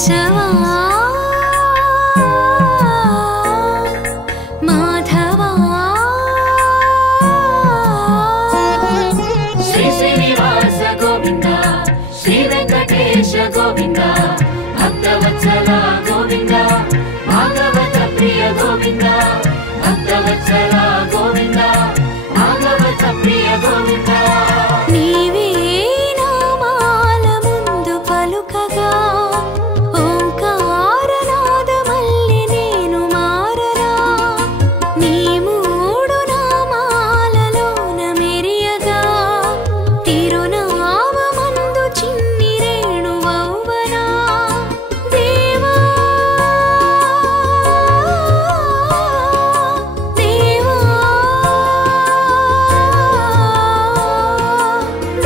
కేశవా మాధవా శ్రీ శ్రీనివాస గోవింద శ్రీ వెంకటేశ గోవింద భక్తవత్సల గోవింద భాగవత ప్రియ గోవింద భక్తవత్సల గోవింద భాగవత ప్రియ గోవింద నీవే నామాల ముందు పలుకగా ఓంకారనాదమల్లి నేను మారరా నీ మూడు నామాలలోన మెరియగా తిరునామమందు చిన్ని రేణువవ్వనా దేవా దేవా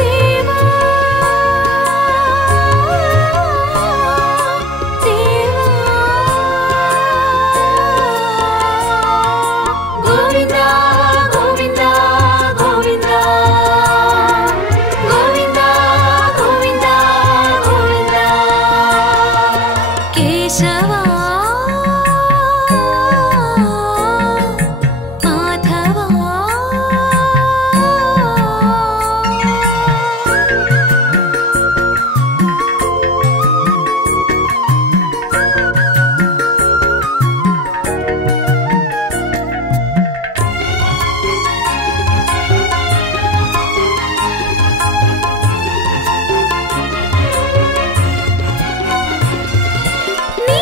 దేవా దేవా గోవింద గోవింద గోవింద గోవింద గోవింద గోవింద కేశవా మాధవా నీ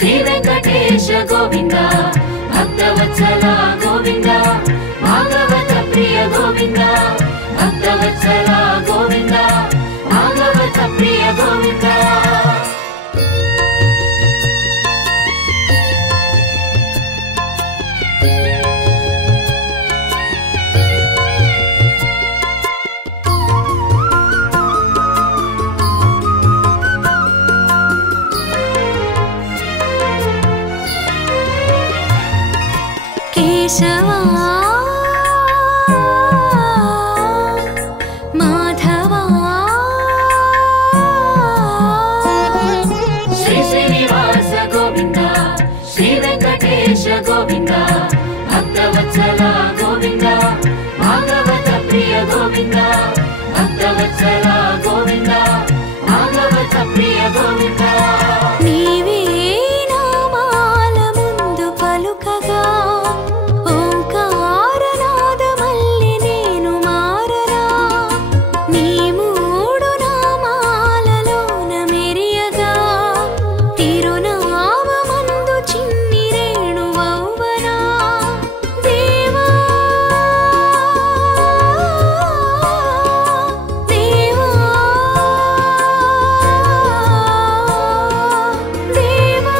శ్రీ వెంకటేశ గోవింద భక్తవత్సల గోవింద భాగవత ప్రియ గోవింద భక్తవత్సల గోవింద భాగవత ప్రియ గోవింద కేశవా మాధవా శ్రీ శ్రీనివాస గోవింద శ్రీ వెంకటేశ గోవింద భక్తవత్సల గోవింద భాగవత ప్రియ గోవింద భక్తవత్సల గోవింద భాగవత ప్రియ గోవింద నీవే నామాల ముందు పలుకగా ఓంకారనాదమల్లి నేను మారరా నీ మూడు నామాలలోన మెరియగా తిరునామమందు చిన్ని రేణువవ్వనా దేవా దేవా దేవా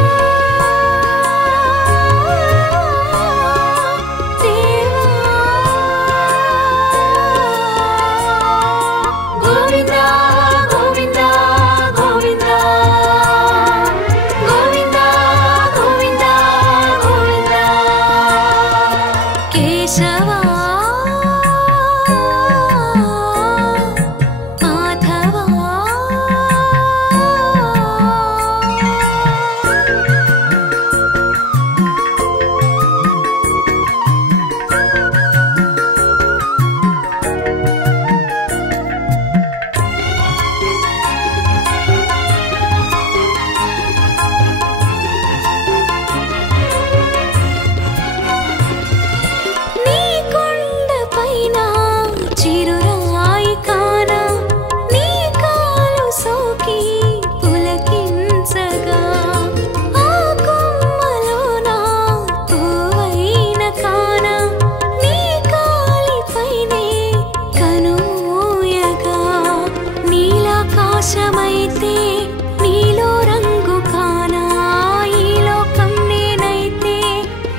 గోవింద గోవింద గోవింద గోవింద గోవింద గోవింద కేశవా మాధవా నీ కొండపైన చిరురాయి కాన నీ కాలు సోకి పులకించగా ఆ కొమ్మలోన పువ్వైన కాన నీ కాలిపైనే కనుమూయగా నీలాకాశమైతే నీలో రంగు కానా ఈ లోకం నేనైతే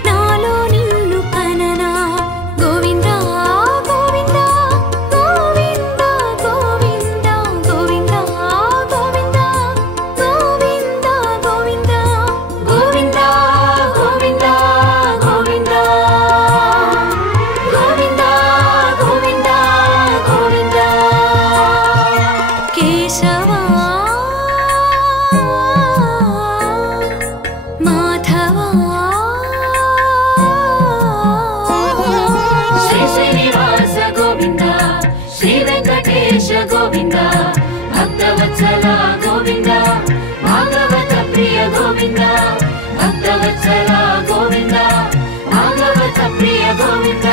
నాలో నిన్ను కననా గోవింద గోవింద గోవింద గోవింద గోవింద గోవింద గోవింద గోవింద గోవింద గోవింద గోవింద గోవింద గోవింద గోవింద కేశవా మాధవా శ్రీ శ్రీనివాస గోవింద శ్రీ వెంకటేశ గోవింద భక్తవత్సల గోవింద భాగవత ప్రియ గోవింద భక్తవత్సల గోవింద భాగవత ప్రియ గోవింద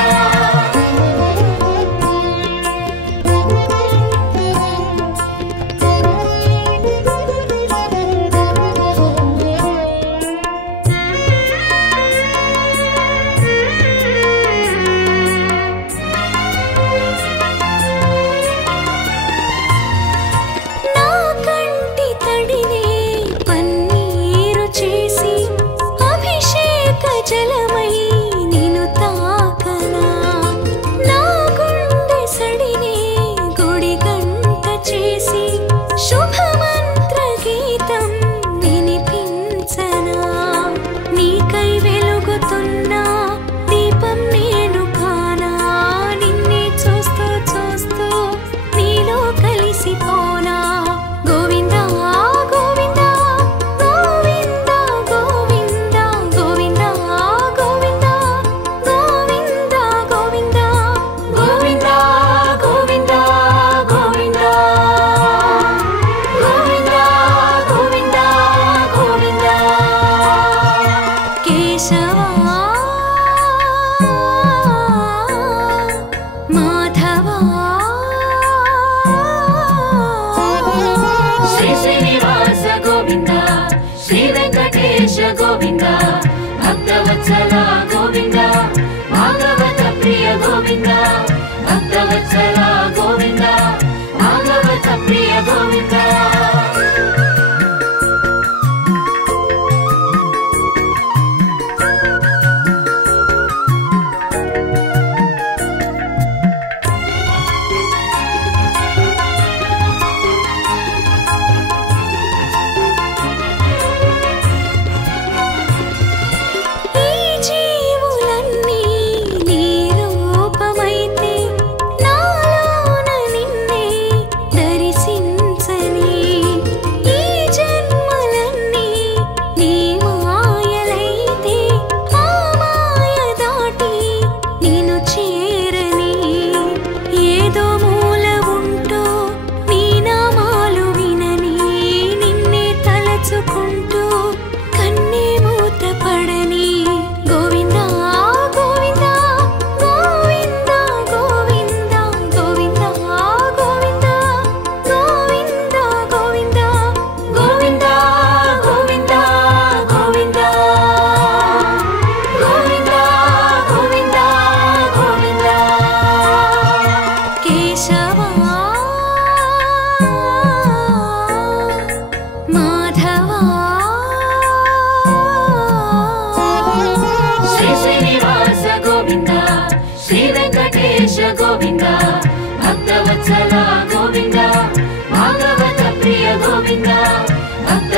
నా కంటి తడినే పన్నీరు చేసి అభిషేక జలమై నిన్ను తాకనా నా గుండె సడినే గుడి గంట చేసి శుభమంత్ర గీతం వినిపించనా నీకై వెలుగుతున్నా దీపం నేను కానా నిన్నే చూస్తూ చూస్తూ నీలో కలిసిపోనా గోవింద గోవింద గోవింద గోవింద గోవింద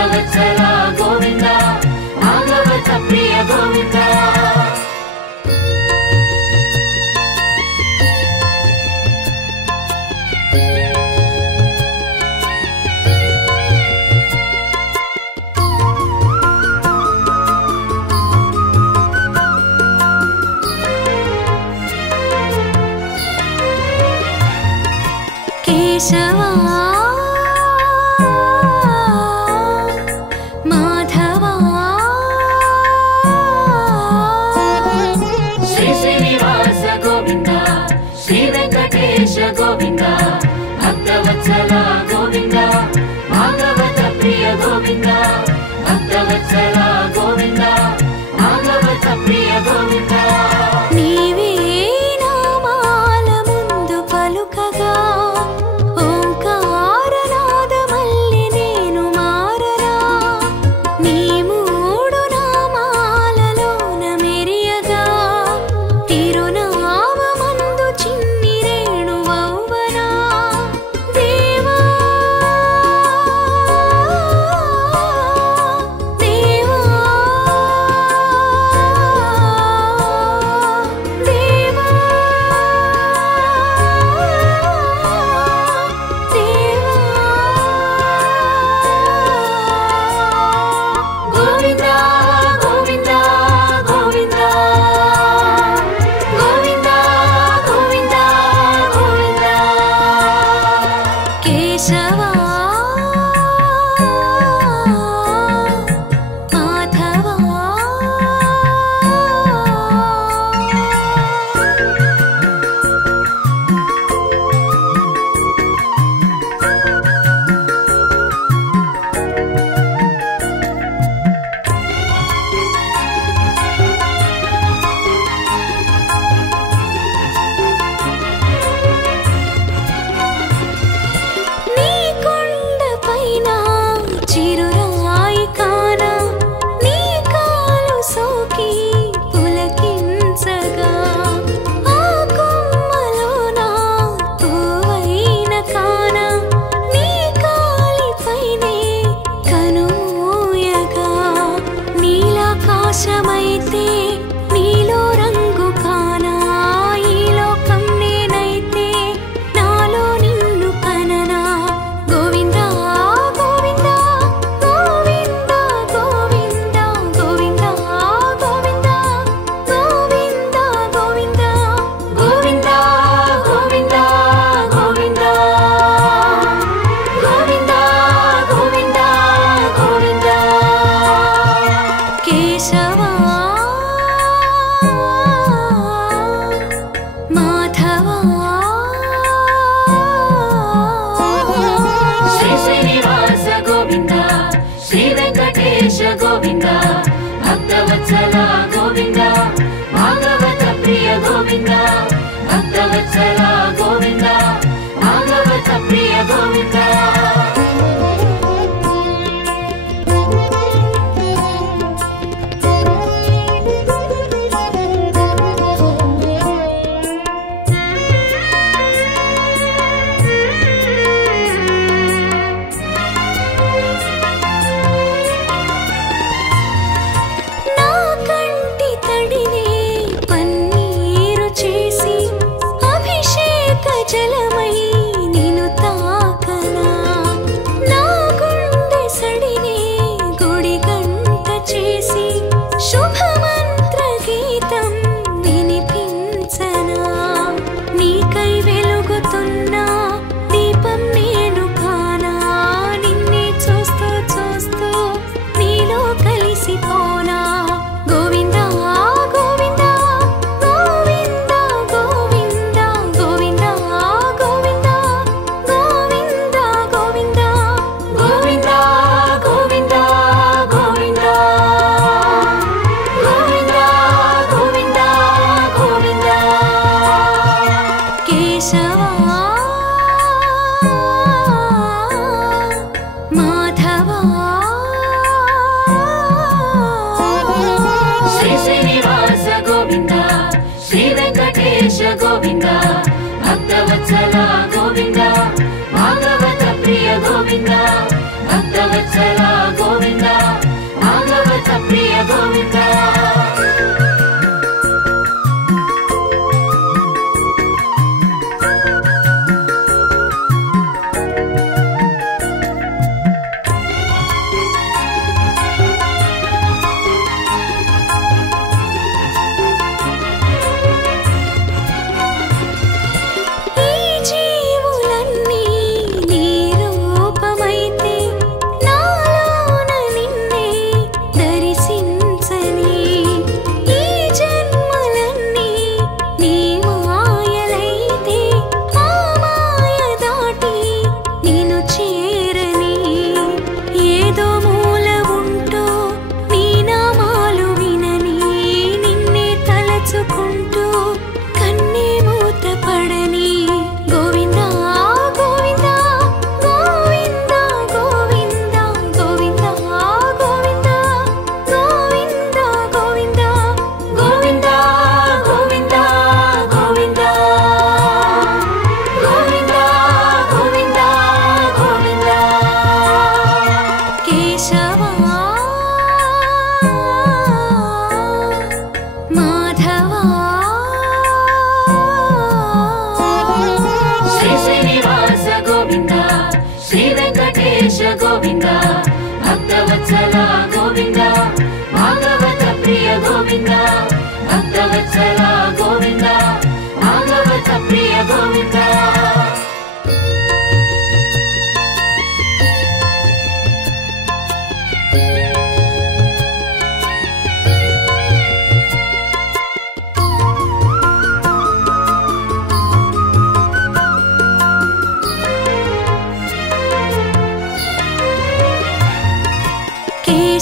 భక్తవత్సల గోవింద భాగవత ప్రియ గోవింద కేశవా మాధవా శ్రీ శ్రీనివాస గోవింద శ్రీ వెంకటేశ గోవింద భక్తవత్సల గోవింద భాగవత ప్రియ గోవింద భక్తవత్సల గోవింద భాగవత ప్రియ గోవింద నీవే నామాల ముందు పలుకగా ఓంకారనాదమల్లి నేను మారరా నీ మూడు నామాలలోన మెరియగా తిరునామమందు చిన్ని రేణువవ్వనా దేవా దేవా దేవా గోవింద గోవింద గోవింద గోవింద గోవింద గోవింద కేశవా మాధవా నీ కొండపైన చిరురాయి కాన నీ కాలు సోకి పులకించగా ఆ కొమ్మలోన పువ్వైన కాన నీ కాలిపైనే కనుమూయగా నీలాకాశమైతే నీలో రంగు కానా ఈ లోకం నేనైతే నాలో నిన్ను కననా గోవింద గోవింద గోవింద గోవింద గోవింద గోవింద గోవింద గోవింద గోవింద గోవింద గోవింద గోవింద గోవింద గోవింద కేశవా మాధవా శ్రీ శ్రీనివాస గోవింద శ్రీ వెంకటేశ గోవింద భక్తవత్సల గోవింద భాగవత ప్రియ గోవింద భక్తవత్సల గోవింద భాగవత ప్రియ గోవింద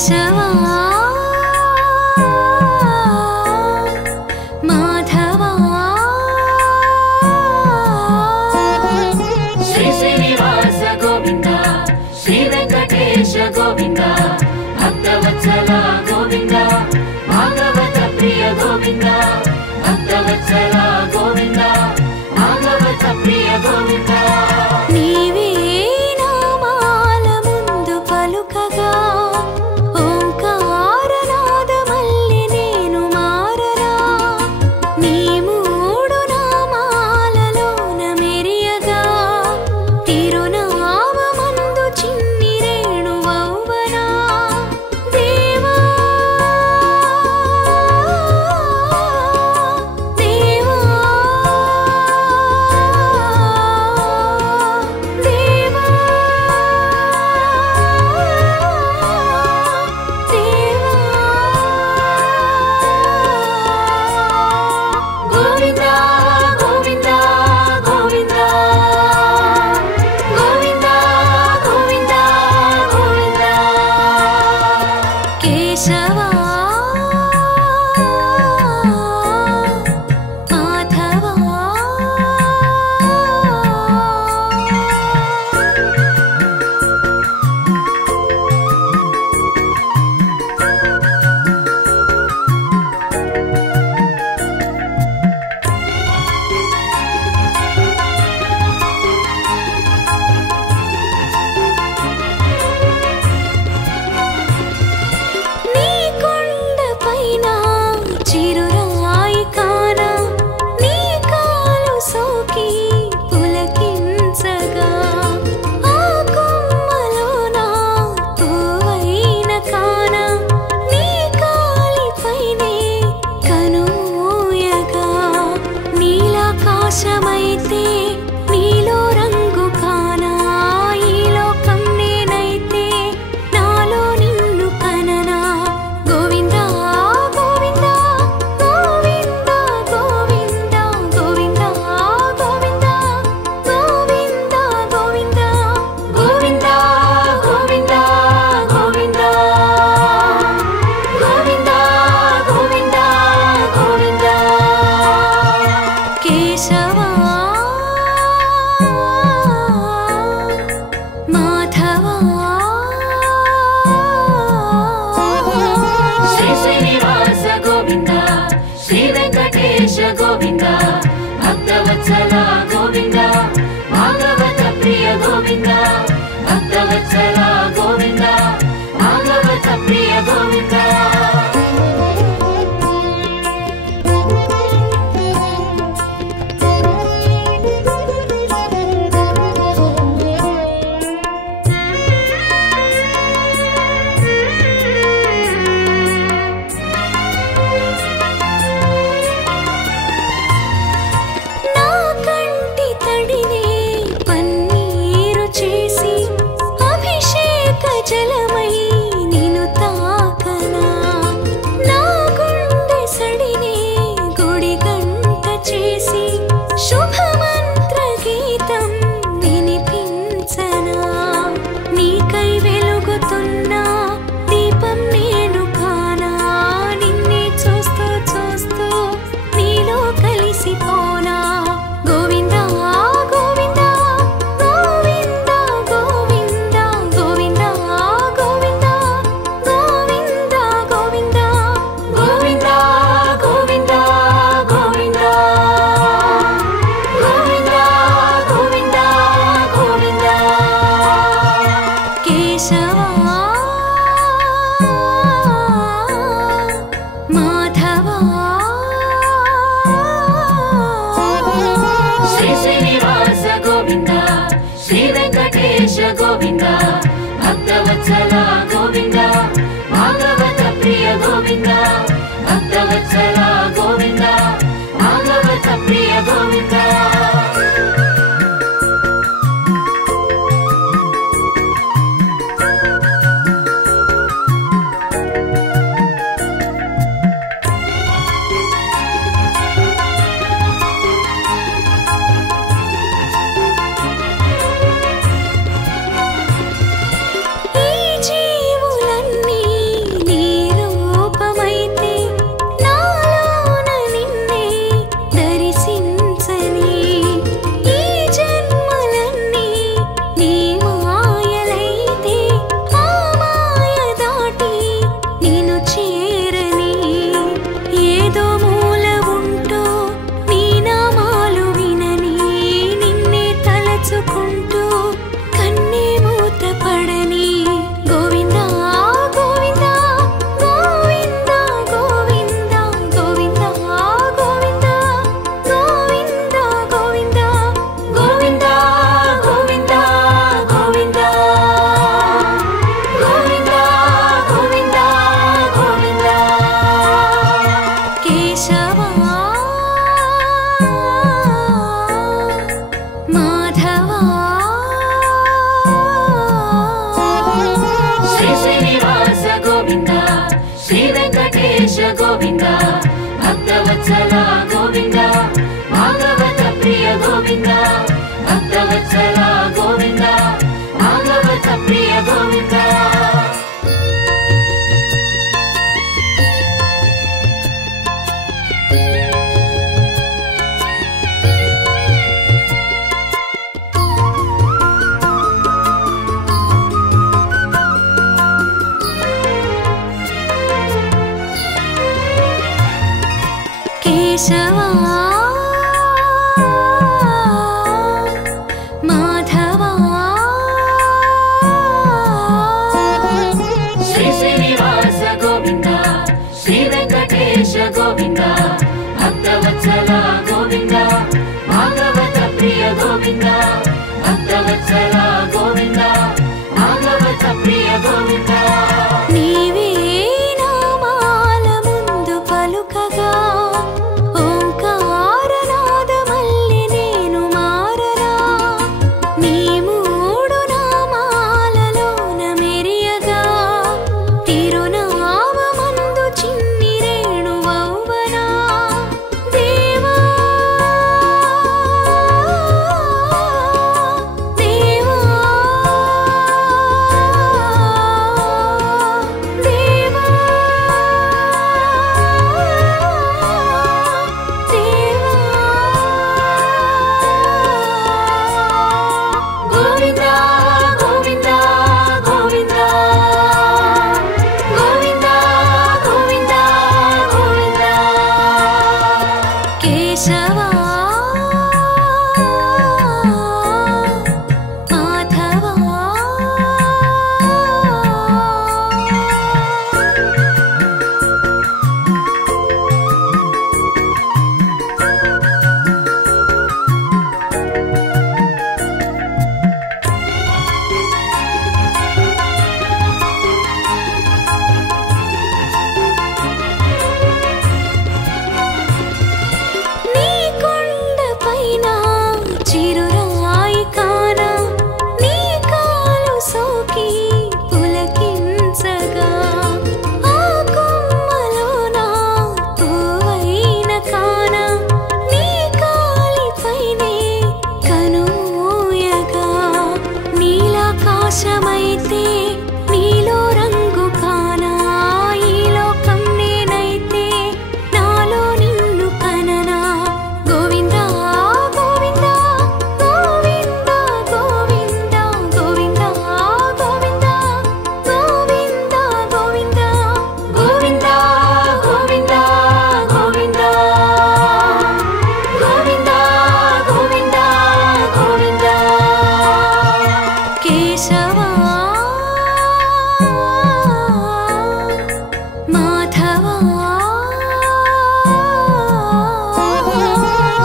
కేశవా మాధవా శ్రీ శ్రీనివాస గోవింద శ్రీ వెంకటేశ గోవింద భక్తవత్సల గోవింద భాగవత ప్రియ గోవింద భక్తవత్సల గోవింద భాగవత ప్రియ గోవింద నీవే నామాల ముందు పలుకగా ఓంకారనాదమల్లి నేను మారరా నీ మూడు నామాలలోన మెరియగా తిరునామమందు చిన్ని రేణువౌవనా దేవా దేవా దేవా దేవా గోవింద గోవింద గోవింద గోవింద గోవింద గోవింద కేశవా మాధవా నీ శ్రీ వెంకటేశ గోవింద భక్తవత్సల గోవింద భాగవత ప్రియ గోవింద భక్తవత్సల గోవింద భాగవత ప్రియ గోవింద కేశవా మాధవా శ్రీ శ్రీనివాస గోవింద శ్రీ వెంకటేశ గోవింద భక్తవత్సల గోవింద భాగవత ప్రియ గోవింద భక్తవత్సల గోవింద భాగవత ప్రియ గోవింద నీవే నామాల ముందు పలుకగా ఓంకారనాదమల్లి నేను మారరా నీ మూడు నామాలలోన మెరియగా తిరునామమందు చిన్ని రేణువౌవనా దేవా దేవా దేవా దేవా గోవింద గోవింద గోవింద గోవింద గోవింద గోవింద కేశవా మాధవా నీ కొండపైన చిరురాయి కాన నీ కాలు సోకి పులకించగా ఆ కొమ్మలోన పువ్వైన కాన నీ కాలిపైనే కనుమూయగా నీలాకాశమైతే నీలో రంగు కానా ఈ లోకం నేనైతే నాలో నిన్ను కననా గోవింద గోవింద గోవింద గోవింద గోవింద గోవింద గోవింద గోవింద గోవింద గోవింద గోవింద గోవింద గోవింద గోవింద కేశవా మాధవా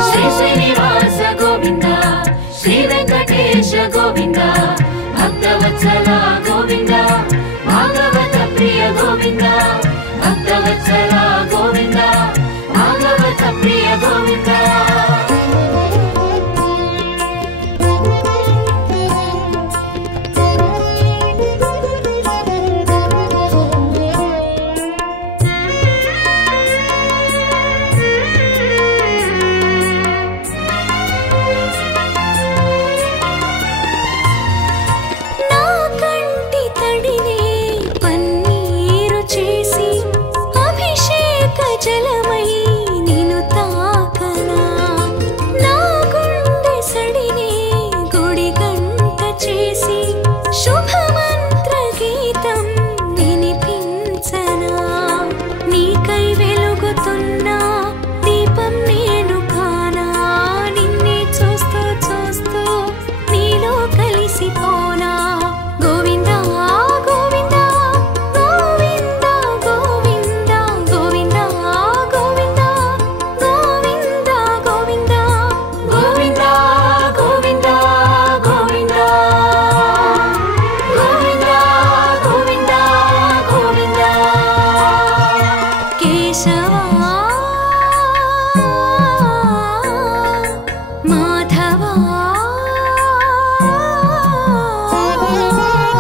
శ్రీ శ్రీనివాస గోవింద శ్రీ వెంకటేశ గోవింద భక్తవత్సల గోవింద భాగవత ప్రియ గోవింద భక్తవత్సల గోవింద భాగవత ప్రియ గోవింద నా కంటి తడినే పన్నీరు చేసి అభిషేక జలమై నిన్ను తాకనా నా గుండె సడినే గుడి గంట చేసి శుభమంత్ర గీతం వినిపించనా నీకై వెలుగుతున్న దీపం నేను కానా నిన్నే చూస్తూ చూస్తూ నీలో కలిసిపోనా గోవింద గోవింద గోవింద గోవింద గోవింద గోవింద గోవింద గోవింద గోవింద గోవింద గోవింద గోవింద గోవింద గోవింద కేశవా మాధవా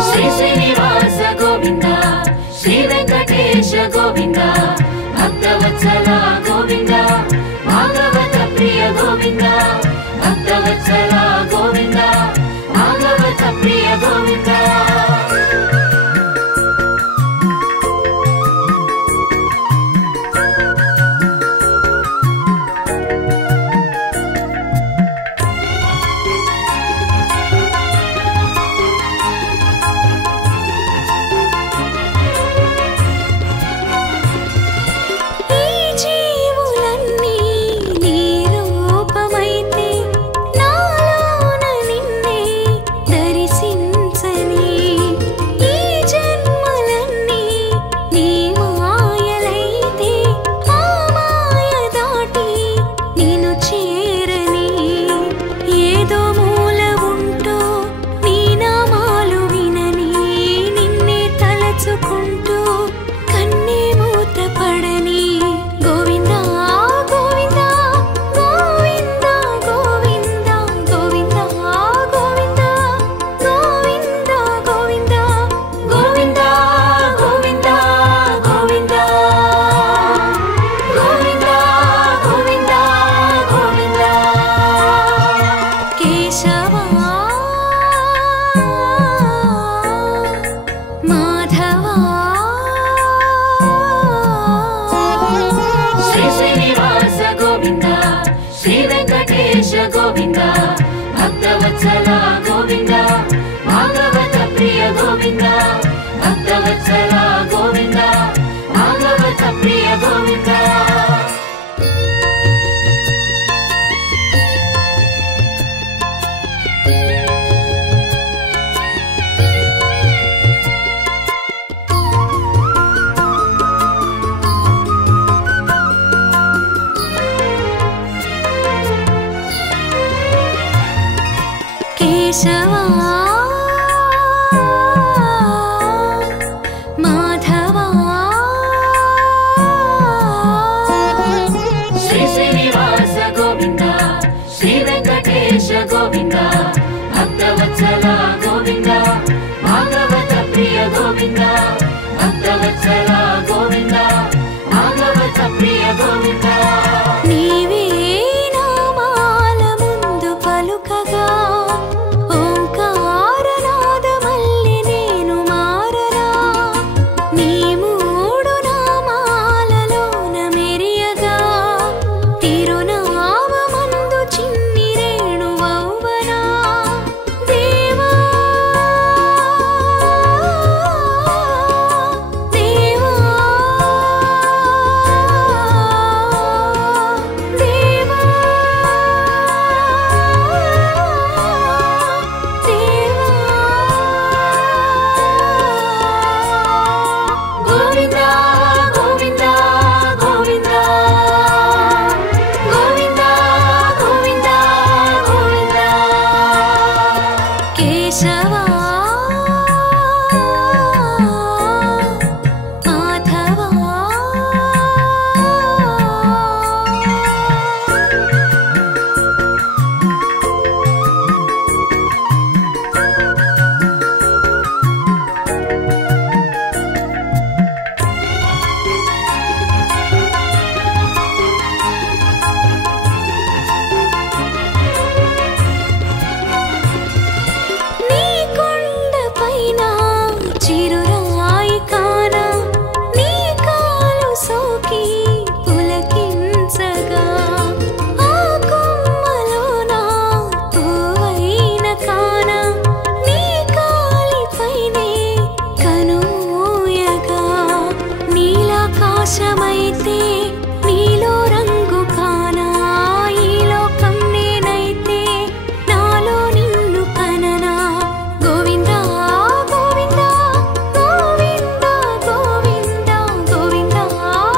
శ్రీ శ్రీనివాస గోవింద శ్రీ వెంకటేశ గోవింద కేశవా మాధవా శ్రీ శ్రీనివాస గోవింద శ్రీ వెంకటేశ గోవింద భక్తవత్సల గోవింద భాగవత ప్రియ గోవింద భక్తవత్సల గోవింద భాగవత ప్రియ గోవింద నీవే నామాల ముందు పలుకగా ఓంకారనాదమల్లి నేను మారరా నీ మూడు నామాలలోన మెరియగా తిరునామమందు చిన్ని రేణువౌవనా దేవా దేవా దేవా గోవింద గోవింద గోవింద గోవింద గోవింద గోవింద కేశవా మాధవా నీ కొండపైన చిరురాయి కాన నీ కాలు సోకి పులకించగా ఆ కొమ్మలోన పువ్వైన కాన నీ కాలిపైనే కనుమూయగా నీలాకాశమైతే నీలో రంగు కానా ఈ లోకం నేనైతే నాలో నిన్ను కననా గోవింద గోవింద గోవింద గోవింద గోవింద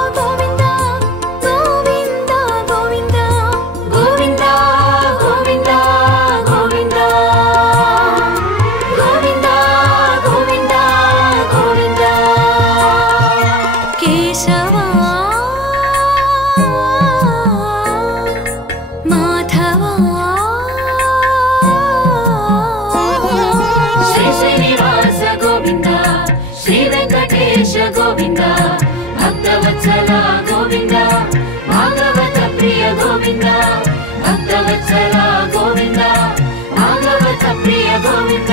గోవింద గోవింద గోవింద గోవింద గోవింద గోవింద గోవింద గోవింద గోవింద కేశవా మాధవా శ్రీ శ్రీనివాస గోవింద శ్రీ వెంకటేశ గోవింద భక్తవత్సల గోవింద భాగవత ప్రియ గోవింద భక్తవత్సల గోవింద భాగవత ప్రియ గోవింద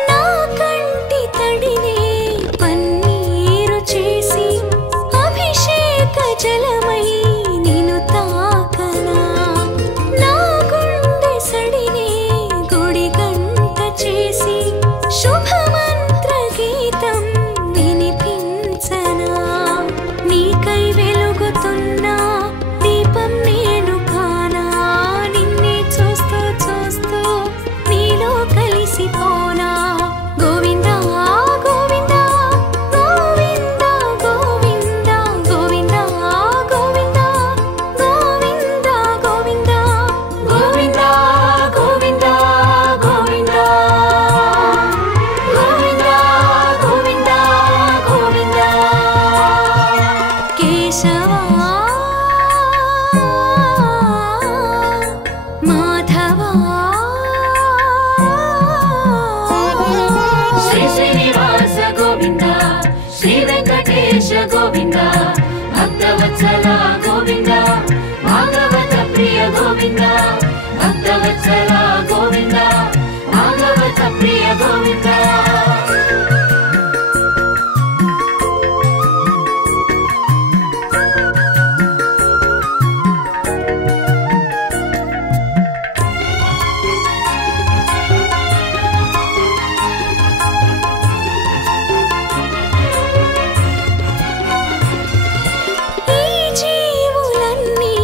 నా కంటి తడినే పన్నీరు చేసి అభిషేక జలమై నిన్ను తాకనా నా గుండె సడినే గుడి గంట చేసి శుభమంత్ర గీతం వినిపించనా నీకై వెలుగుతున్నా దీపం నేను కానా నిన్నే చూస్తూ చూస్తూ నీలో కలిసిపోనా గోవింద గోవింద గోవింద గోవింద గోవింద గోవింద గోవింద గోవింద గోవింద గోవింద గోవింద గోవింద గోవింద గోవింద కేశవా మాధవా శ్రీ శ్రీనివాస గోవింద శ్రీ వెంకటేశ గోవింద భక్తవత్సల గోవింద భాగవత ప్రియ గోవింద భక్తవత్సల గోవింద భాగవత ప్రియ గోవింద ఈ జీవులన్నీ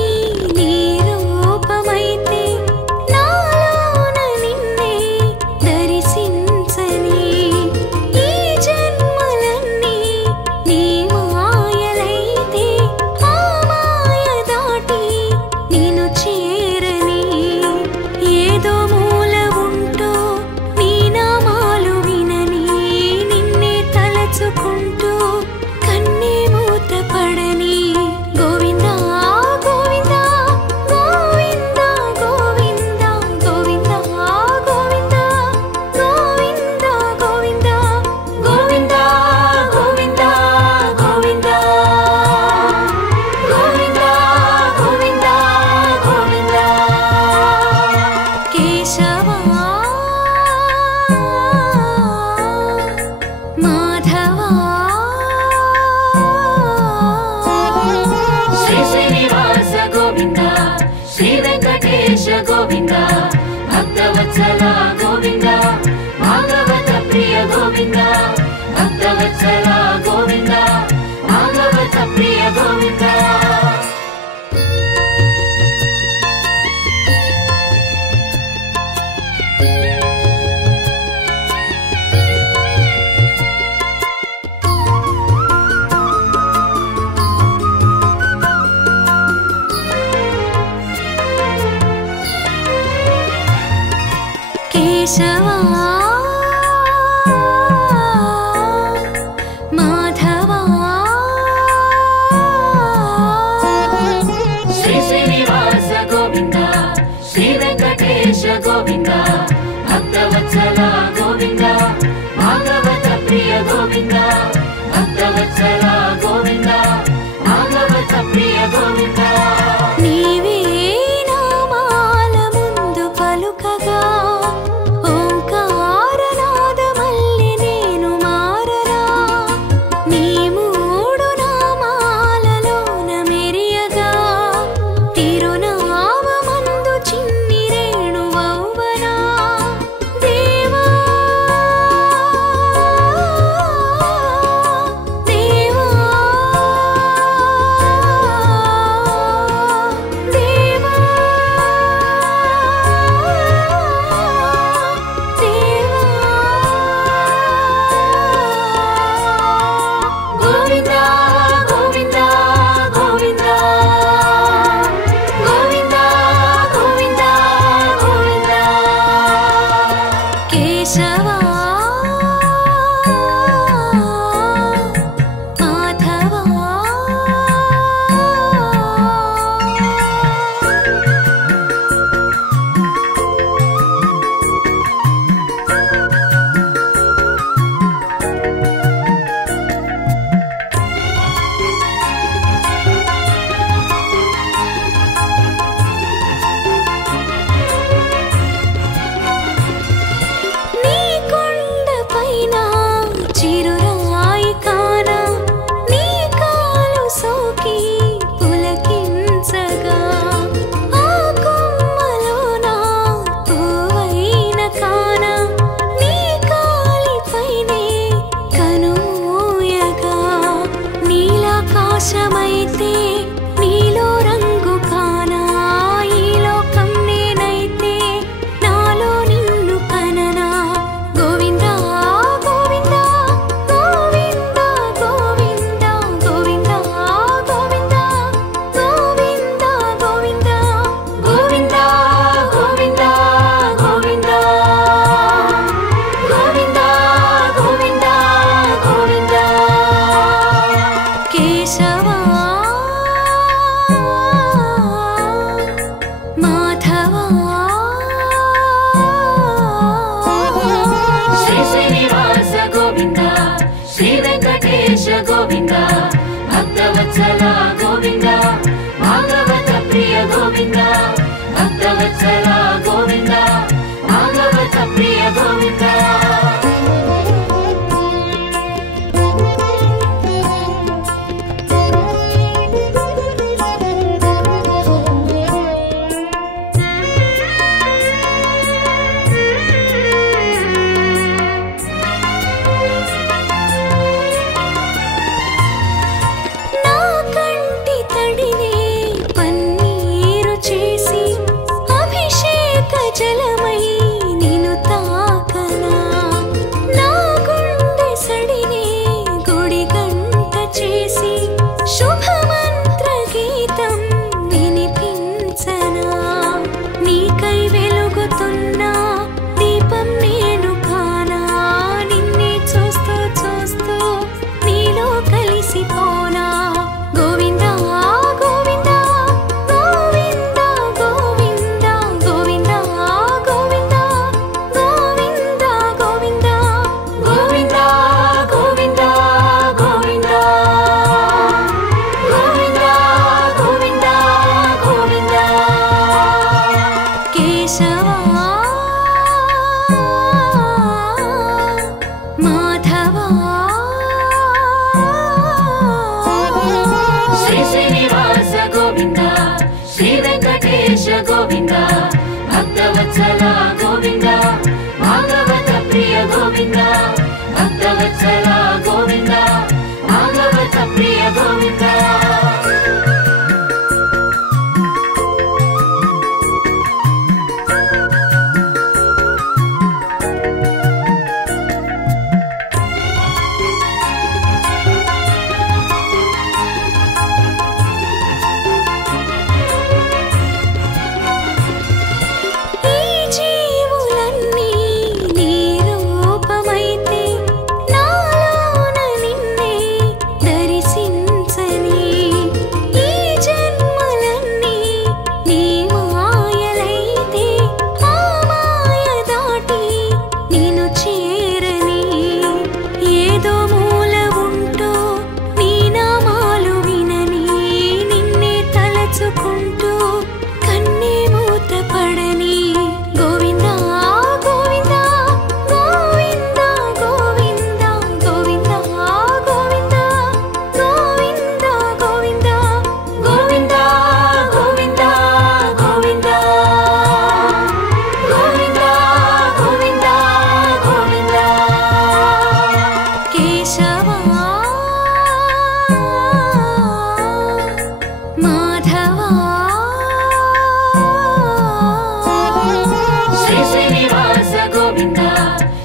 గోవింద భక్తవత్సల గోవింద భాగవత ప్రియ గోవింద కేశవా మాధవా శ్రీ శ్రీనివాస గోవింద శ్రీ వెంకటేశ గోవింద భక్తవత్సల గోవింద భాగవత ప్రియ గోవింద భక్తవత్సల గోవింద భాగవత ప్రియ గోవింద నీవే నామాల ముందు పలుకగా ఓంకారనాదమల్లె నేను మారరా నీ మూడు నామాలలోన మెరియగా తిరునామమందు చిన్ని రేణువౌవనా దేవా దేవా దేవా గోవింద గోవింద గోవింద గోవింద గోవింద గోవింద కేశవా మాధవా నీ కొండపైన చిరురాయి కాన నీ కాలు సోకి పులకించగా ఆ కొమ్మలోన పువ్వైన కాన నీ కాలిపైనే కనుమూయగా నీలాకాశమైతే నీలో రంగు కానా ఈ లోకం నేనైతే నాలో నిన్ను కననా గోవింద గోవింద గోవింద గోవింద గోవింద గోవింద గోవింద గోవింద గోవింద గోవింద గోవింద గోవింద గోవింద గోవింద కేశవా మాధవా శ్రీ శ్రీనివాస గోవింద శ్రీ వెంకటేశ గోవింద భక్తవత్సల గోవింద భాగవత ప్రియ గోవింద భక్తవత్సల గోవింద భాగవత ప్రియ గోవింద నా కంటి తడినే పన్నీరు చేసి అభిషేక జలమై నిన్ను తాకనా నా గుండె సడినే గుడి గంట చేసి శుభమంత్ర గీతం వినిపించనా నీకై వెలుగుతున్నా దీపం నేను కానా నిన్నే చూస్తూ చూస్తూ నీలో కలిసిపోనా గోవింద గోవింద గోవింద గోవింద గోవింద గోవింద గోవింద గోవింద గోవింద గోవింద గోవింద గోవింద గోవింద గోవింద కేశవా మాధవా శ్రీ శ్రీనివాస గోవింద శ్రీ వెంకటేశ గోవింద భక్తవత్సల గోవింద భాగవత ప్రియ గోవింద భక్తవత్సల గోవింద భాగవత ప్రియ గోవింద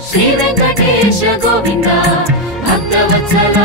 శ్రీ వెంకటేశ గోవింద భక్తవత్సల